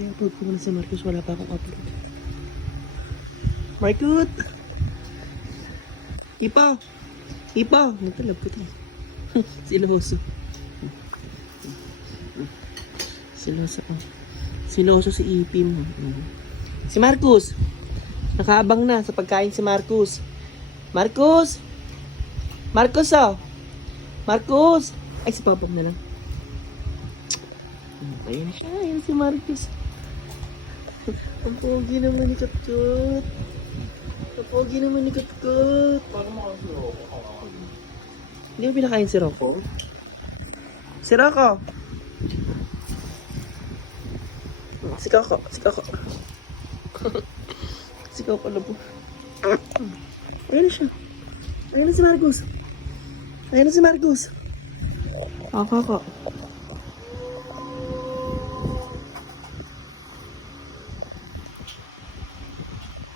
I-upload ko muna si Marcus. Wala pa akong upload. Marcus! Ipa! Ipa! Nagtalab ko tayo. Siloso. Siloso ko. Siloso si Ipi mo. Si Marcus! Nakaabang na sa pagkain si Marcus. Marcus! Marcus oh! Marcus! Ay, si Papa na lang. Ayun siya. Ayun si Marcus. Ang pogi naman ni Kutkut. Ang pogi naman ni Kutkut. Paano mo kasi ako? Hindi mo pinakain si Rocco? Si Rocco! Si Coco. Si Coco. Si Coco na po. Ayun na siya. Ayun na si Marcus. Ayun na si Marcus. Oh, Coco.